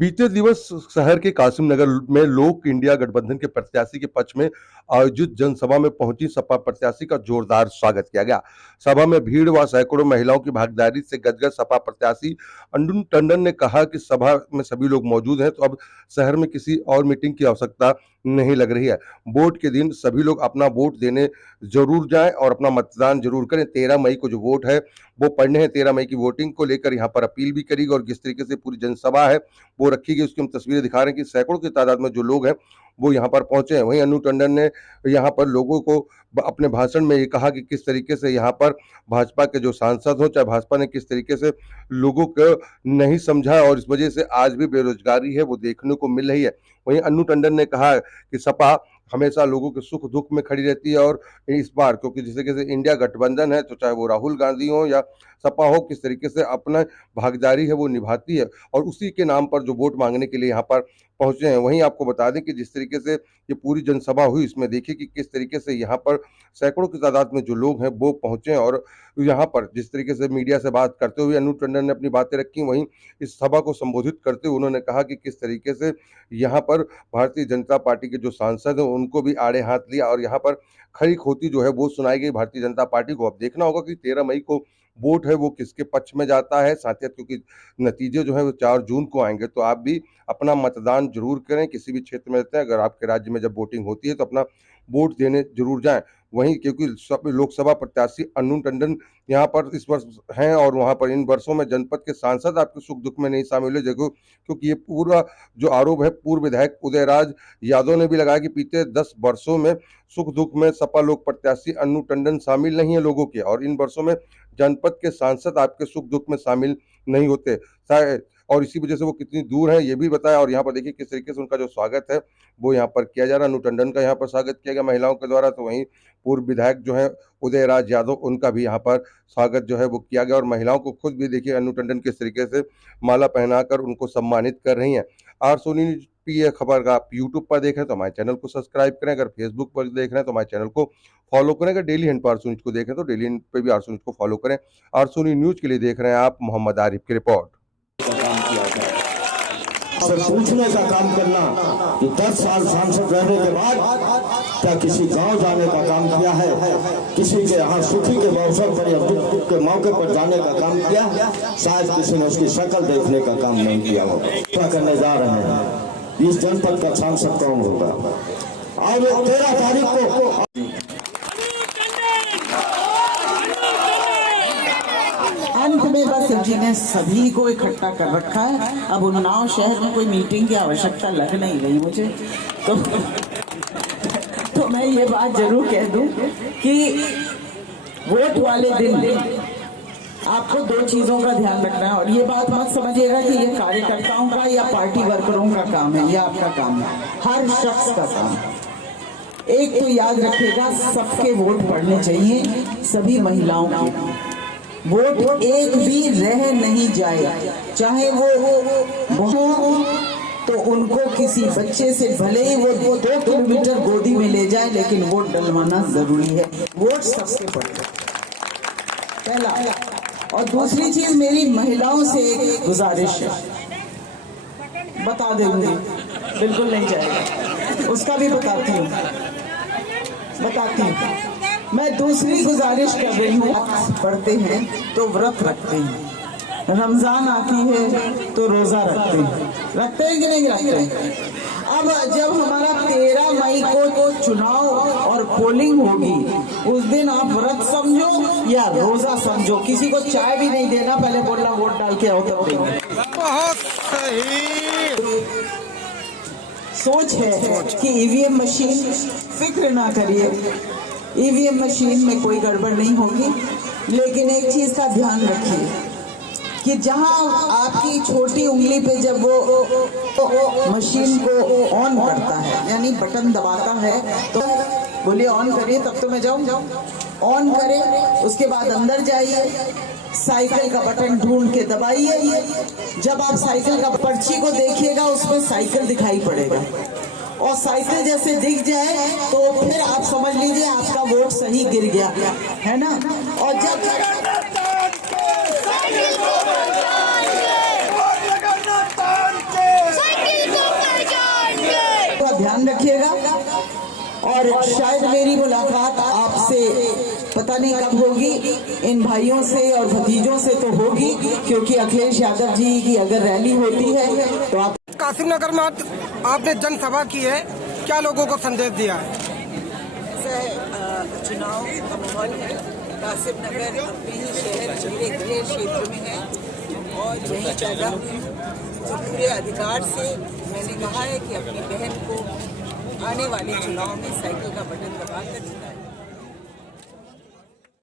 बीते दिवस शहर के कासिम नगर में लोक इंडिया गठबंधन के प्रत्याशी के पक्ष में आयोजित जनसभा में पहुंची सपा प्रत्याशी का जोरदार स्वागत किया गया। सभा में भीड़ व सैकड़ों महिलाओं की भागीदारी से गदगद सपा प्रत्याशी अंजुम टंडन ने कहा कि सभा में सभी लोग मौजूद हैं, तो अब शहर में किसी और मीटिंग की आवश्यकता नहीं लग रही है। वोट के दिन सभी लोग अपना वोट देने जरूर जाएं और अपना मतदान जरूर करें। 13 मई को जो वोट है वो पड़ने हैं। 13 मई की वोटिंग को लेकर यहाँ पर अपील भी करी और जिस तरीके से पूरी जनसभा है वो रखी गई, उसकी हम तस्वीरें दिखा रहे हैं कि सैकड़ों की तादाद में जो लोग हैं वो यहाँ पर पहुंचे हैं। वहीं अनु टंडन ने यहाँ पर लोगों को अपने भाषण में ये कहा कि किस तरीके से यहाँ पर भाजपा के जो सांसद हो, चाहे भाजपा ने किस तरीके से लोगों को नहीं समझा और इस वजह से आज भी बेरोजगारी है वो देखने को मिल रही है। वहीं अनु टंडन ने कहा कि सपा हमेशा लोगों के सुख दुख में खड़ी रहती है और इस बार क्योंकि जिस तरीके से इंडिया गठबंधन है, तो चाहे वो राहुल गांधी हो या सपा हो, किस तरीके से अपना भागीदारी है वो निभाती है और उसी के नाम पर जो वोट मांगने के लिए यहाँ पर पहुंचे हैं। वहीं आपको बता दें कि जिस तरीके से ये पूरी जनसभा हुई, इसमें देखिए कि किस तरीके से यहाँ पर सैकड़ों की तादाद में जो लोग हैं वो पहुंचे हैं और यहाँ पर जिस तरीके से मीडिया से बात करते हुए अनु टंडन ने अपनी बातें रखी। वहीं इस सभा को संबोधित करते हुए उन्होंने कहा कि किस तरीके से यहाँ पर भारतीय जनता पार्टी के जो सांसद हैं उनको भी आड़े हाथ लिया और यहाँ पर खरी खोटी जो है वो सुनाई गई भारतीय जनता पार्टी को। अब देखना होगा कि 13 मई को वोट है वो किसके पक्ष में जाता है। साथ ही क्योंकि नतीजे जो है वो 4 जून को आएंगे, तो आप भी अपना मतदान जरूर करें। किसी भी क्षेत्र में रहते हैं, अगर आपके राज्य में जब वोटिंग होती है तो अपना वोट देने जरूर जाएं। वहीं क्योंकि सब लोकसभा प्रत्याशी अनु टंडन यहाँ पर इस वर्ष हैं और वहाँ पर इन वर्षों में जनपद के सांसद आपके सुख दुख में नहीं शामिल हुए, जगह क्योंकि ये पूरा जो आरोप है पूर्व विधायक उदयराज यादव ने भी लगाया कि बीते 10 वर्षों में सुख दुख में सपा लोक प्रत्याशी अनु टंडन शामिल नहीं है लोगों के, और इन वर्षों में जनपद के सांसद आपके सुख दुख में शामिल नहीं होते और इसी वजह से वो कितनी दूर है ये भी बताया। और यहाँ पर देखिए किस तरीके से उनका जो स्वागत है वो यहाँ पर किया जा रहा है। अनु टंडन का यहाँ पर स्वागत किया गया महिलाओं के द्वारा, तो वहीं पूर्व विधायक जो है उदयराज यादव उनका भी यहाँ पर स्वागत जो है वो किया गया और महिलाओं को खुद भी देखिए अनु टंडन किस तरीके से माला पहनाकर उनको सम्मानित कर रही हैं। आर सोनी न्यूज की ये खबर का आप यूट्यूब पर देख रहे हैं तो हमारे चैनल को सब्सक्राइब करें, अगर फेसबुक पर देख रहे हैं तो हमारे चैनल को फॉलो करें, अगर डेली हिंट पर आरसू न्यूज को देख रहे हैं तो डेली हिंट पे भी आरसू न्यूज को फॉलो करें। आरसू न्यूज के लिए देख रहे हैं आप मोहम्मद आरिफ की रिपोर्ट। पूछने का काम करना कि 10 साल सांसद रहने के बाद क्या किसी गांव जाने का काम किया है, किसी के यहाँ सुखी के अवसर पर या दुख के मौके पर जाने का काम किया, शायद किसी ने उसकी शक्ल देखने का काम नहीं किया हो। क्या करने जा रहे हैं, इस जनपद का सांसद कौन होगा और 13 तारीख को अंत में बस जी ने सभी को इकट्ठा कर रखा है। अब उन्नाव शहर में कोई मीटिंग की आवश्यकता लग नहीं रही मुझे, तो मैं ये बात जरूर कह दूं कि वोट वाले दिन आपको 2 चीजों का ध्यान रखना है और ये बात मत समझिएगा कि ये कार्यकर्ताओं का या पार्टी वर्करों का काम है, यह आपका काम है, हर शख्स का काम है। एक तो याद रखिएगा सबके वोट पड़ने चाहिए, सभी महिलाओं के वोट एक भी रह नहीं जाए, चाहे वो हो तो उनको किसी बच्चे से भले ही वो 2 किलोमीटर गोदी में ले जाए, लेकिन वोट डलवाना जरूरी है। वोट सबसे पड़ता पहला। और दूसरी चीज मेरी महिलाओं से एक गुजारिश है, बता दूंगी, बिल्कुल नहीं जाएगा, उसका भी बताती हूँ। मैं दूसरी गुजारिश कर रही हूँ, पढ़ते हैं तो व्रत रखते हैं, रमजान आती है तो रोजा रखते हैं कि नहीं रखते हैं। अब जब हमारा 13 मई को चुनाव और पोलिंग होगी, उस दिन आप व्रत समझो या रोजा समझो, किसी को चाय भी नहीं देना, पहले बोलना वोट डाल के आओ तब देंगे। बहुत सही सोच है कि ईवीएम मशीन, फिक्र ना करिए, ईवीएम मशीन में कोई गड़बड़ नहीं होगी, लेकिन एक चीज का ध्यान रखिए कि जहां आपकी छोटी उंगली पे जब वो मशीन को ऑन करता है यानी बटन दबाता है तो बोलिए ऑन करिए, तब तो मैं जाऊं। ऑन करें, उसके बाद अंदर जाइए, साइकिल का बटन ढूंढ के दबाइए। जब आप साइकिल का पर्ची को देखिएगा उसमें साइकिल दिखाई पड़ेगा और साइकिल जैसे दिख जाए तो फिर आप समझ लीजिए आपका वोट सही गिर गया है ना। और जब ध्यान रखिएगा। और शायद मेरी मुलाकात आपसे पता नहीं कब होगी, इन भाइयों से और भतीजों से तो होगी, क्योंकि अखिलेश यादव जी की अगर रैली होती है तो आप कासिम नगर में आपने जनसभा की है, क्या लोगों को संदेश दिया है? चुनाव का माहौल है। कासिम नगर अपने ही शहर मेरे गृह क्षेत्र में है और यहीं पैदा हुई, तो पूरे अधिकार से मैंने कहा है कि अपनी बहन को आने वाले चुनाव में साइकिल का बटन दबाकर जिताएं।